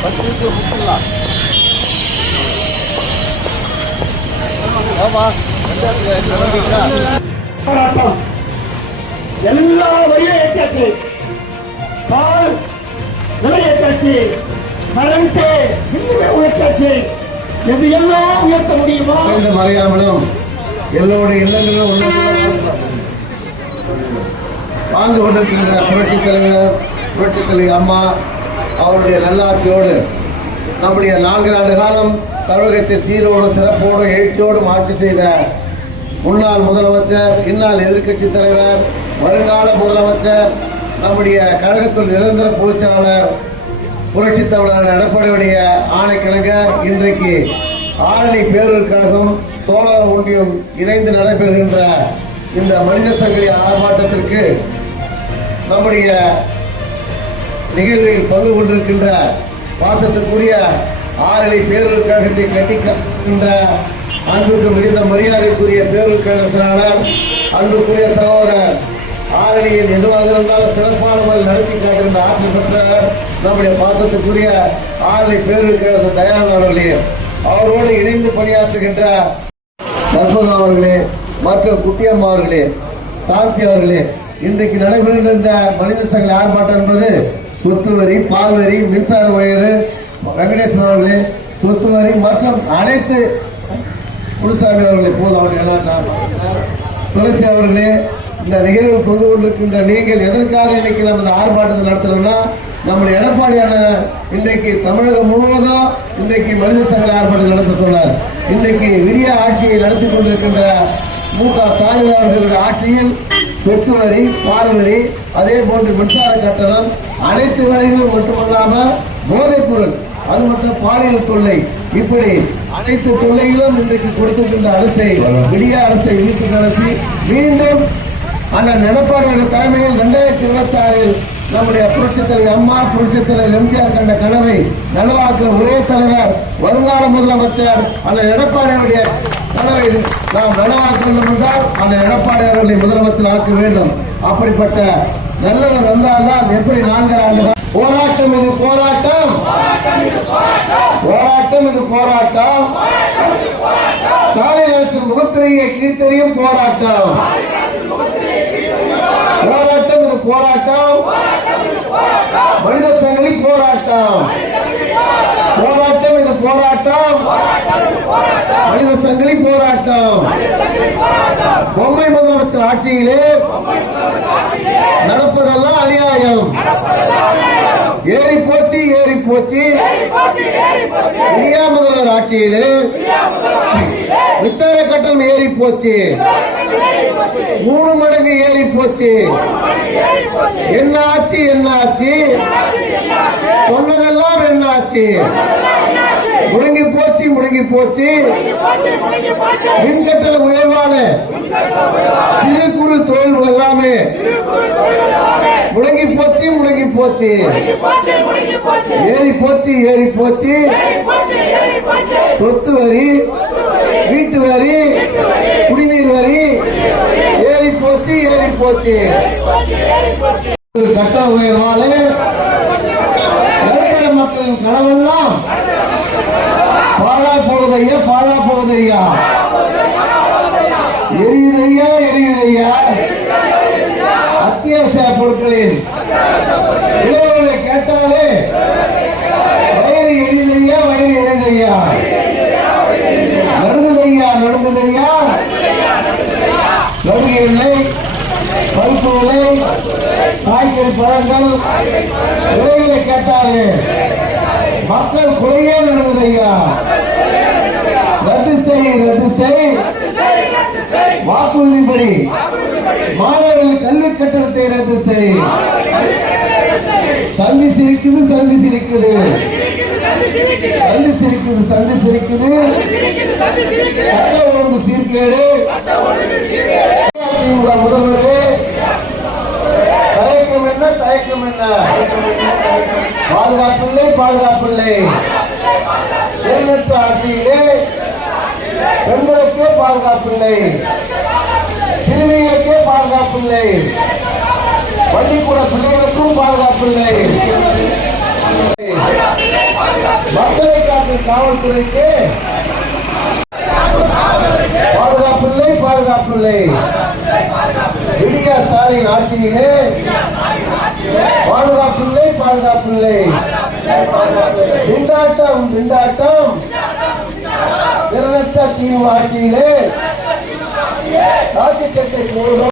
பத்து முடிச்சிடலாம் ஆமா எல்லா வழியும் ஏற்றாச்சு பால் விலை ஏற்றாச்சு இன்னுமே உயர்த்தாச்சு இது எல்லாம் உயர்த்த முடியுமா என்று மறையாமலும் எல்லோருடைய இல்லங்களிலும் வாழ்ந்து கொண்டிருக்கின்ற புரட்சி தலைவர் புரட்சித் அம்மா அவருடைய நல்லாட்சியோடு நம்முடைய நான்கு ஆண்டு காலம் தமிழகத்தை சீரோடு சிறப்போடு எழுச்சியோடு ஆட்சி செய்த முன்னாள் முதலமைச்சர் இந்நாள் எதிர்கட்சி தலைவர் வருங்கால முதலமைச்சர் நம்முடைய கழகத்தில் நிரந்தர பொதுச்செயலாளர் புரட்சி தமிழர் எடப்பாடியுடைய ஆணைக்கிழங்க இன்றைக்கு ஆரணி பேரூர் கழகம் சோழர் ஒன்றியம் இணைந்து நடைபெறுகின்ற இந்த மனித சங்கிலி ஆர்ப்பாட்டத்திற்கு நம்முடைய நிகழ்வில் பங்கு கொண்டிருக்கின்ற பாசத்துக்குரிய ஆரணி பேரூர் கழகத்தை கட்டிக்கின்ற அன்புக்கு மிகுந்த மரியாதைக்குரிய பேரூர் கழக அன்புக்குரிய சகோதரர் ஆரணியில் எதுவாக இருந்தாலும் சிறப்பான முறையில் நடத்தி காட்டுகின்ற ஆற்றல் பெற்ற நம்முடைய பாசத்துக்குரிய ஆரணி பேரூர் கழக தயானந்த் அவர்களே அவரோடு இணைந்து பணியாற்றுகின்ற தர்மகா அவர்களே மற்றும் குட்டியம்மா அவர்களே சாந்தி அவர்களே இன்றைக்கு நடைபெறுகின்ற மனித சங்க ஆர்ப்பாட்டம் என்பது சொத்து வரி பால் வரி மின்சார உயர்வு வெங்கடேசன் அவர்களே சொத்து வரி மற்றும் அனைத்து குருசாமி அவர்களே போதும் அவர்கள் துளசி அவர்களே இந்த நிகழ்வு கொண்டு கொண்டிருக்கின்ற நீங்கள் எதற்காக இன்னைக்கு நம்ம இந்த ஆர்ப்பாட்டத்தை நடத்துறோம்னா நம்முடைய எடப்பாடியான இன்றைக்கு தமிழகம் முழுவதும் இன்றைக்கு மனித சங்க ஆர்ப்பாட்டம் நடத்த சொன்னார். இன்றைக்கு விரிய ஆட்சியை நடத்தி கொண்டிருக்கின்ற மு க ஸ்டாலின் அவர்களுடைய ஆட்சியில் சொத்து வரி பால் வரி அதே போன்று மின்சார கட்டணம் அனைத்து வரிகளும் மட்டுமல்லாமல் போதைப் பொருள் அது மட்டும் பாலியல் தொல்லை. இப்படி அனைத்து தொல்லைகளும் இன்றைக்கு கொடுத்திருக்கின்ற அரசை விடிய அரசை இழுத்து நடத்தி மீண்டும் அந்த எடப்பாடியோட தலைமையில் இரண்டாயிரத்தி இருபத்தி ஆறில் நம்முடைய புரட்சித் தலைவர் அம்மா புரட்சித் தலைவர் எம்ஜிஆர் கண்ட கனவை நனவாக்கிற ஒரே தலைவர் வருங்கால முதலமைச்சர் அந்த எடப்பாடியுடைய கனவை நாம் நனவாக்க வேண்டும் என்றால் அந்த எடப்பாடி அவர்களை முதலமைச்சர் ஆக்க வேண்டும். அப்படிப்பட்ட நல்லவர் வந்தால்தான் எப்படி நான்கு ஆண்டு போராட்டம் இது போராட்டம். போராட்டம் இது போராட்டம். ஸ்டாலின் அரசின் முகத்திலேயே கீழ்த்தெறியும் போராட்டம். போராட்டம் இது போராட்டம் மனித சங்கிலி போராட்டம் போராட்டம் இது போராட்டம் மனித சங்கிலி போராட்டம். பொம்மை முதலமைச்சர் ஆட்சியிலே நடப்பதெல்லாம் அநியாயம். ஏறி போச்சு ஏறி போச்சு. இந்தியா முதல்வர் ஆட்சியிலே மின்சார கட்டணம் ஏறி போச்சு. மூணு மடங்கு ஏறி போச்சு. என்ன ஆச்சு என்ன ஆச்சு சொன்னதெல்லாம் என்ன ஆச்சு முடங்கி போச்சு முடங்கி போச்சு. மின் கட்டண உயர்வான சிறு குறு தொழில்கள் எல்லாமே முடங்கி போச்சு முடங்கி போச்சு. ஏறி போச்சு ஏறி போச்சு. சொத்து வரி வீட்டு வரி குடிநீர் வரி. ஏறி போச்சு ஏறி போச்சு. கட்ட உயர்வாலே மக்களின் கனவெல்லாம் பாழா போகுதையா பாழா போகுதையா எரியுதையா எரியுதையா? அத்தியாவசிய பொருட்களின் இளைஞர்களை கேட்டாலே வயிறு எரியுதையா வயிறு எரியுதையா? நடுங்குதையா நடுங்குதையா? நடுகு இல்லை பருப்பு விலை காய்கறி பழங்கள். விலைகளை கேட்டாலே மக்கள் குறையே நடந்ததையா ரத்து செய் ரத்து செய். வாக்குறுதிப்படி. மாணவர்கள் கல்வி கட்டணத்தை ரத்து செய். சந்தி சிரிக்குது சந்தி சிரிக்குது. சந்தி சிரிக்குது சந்தி சிரிக்குது. சட்ட ஒழுங்கு சீர்கேடு. திமுக முதல்வரே தயக்கம் என்ன தயக்கம் என்ன? பாதுகாப்பில்லை பாதுகாப்பில்லை. தேர்தல் ஆட்சியிலே பெண்களுக்கே பாதுகாப்பில்லை. சிறுமிகளுக்கே பாதுகாப்பில்லை. பள்ளிக்கூட பிள்ளைகளுக்கும் பாதுகாப்பில்லை. மக்களை காக்கும் காவல்துறைக்கு பாதுகாப்பில்லை பாதுகாப்பில்லை. விடிய ஸ்டாலின் ஆட்சியிலே பாதுகாப்பில்லை. திண்டாட்டம் திண்டாட்டம். திறனற்ற தீவு ஆட்சியிலே ஆட்சி சட்டை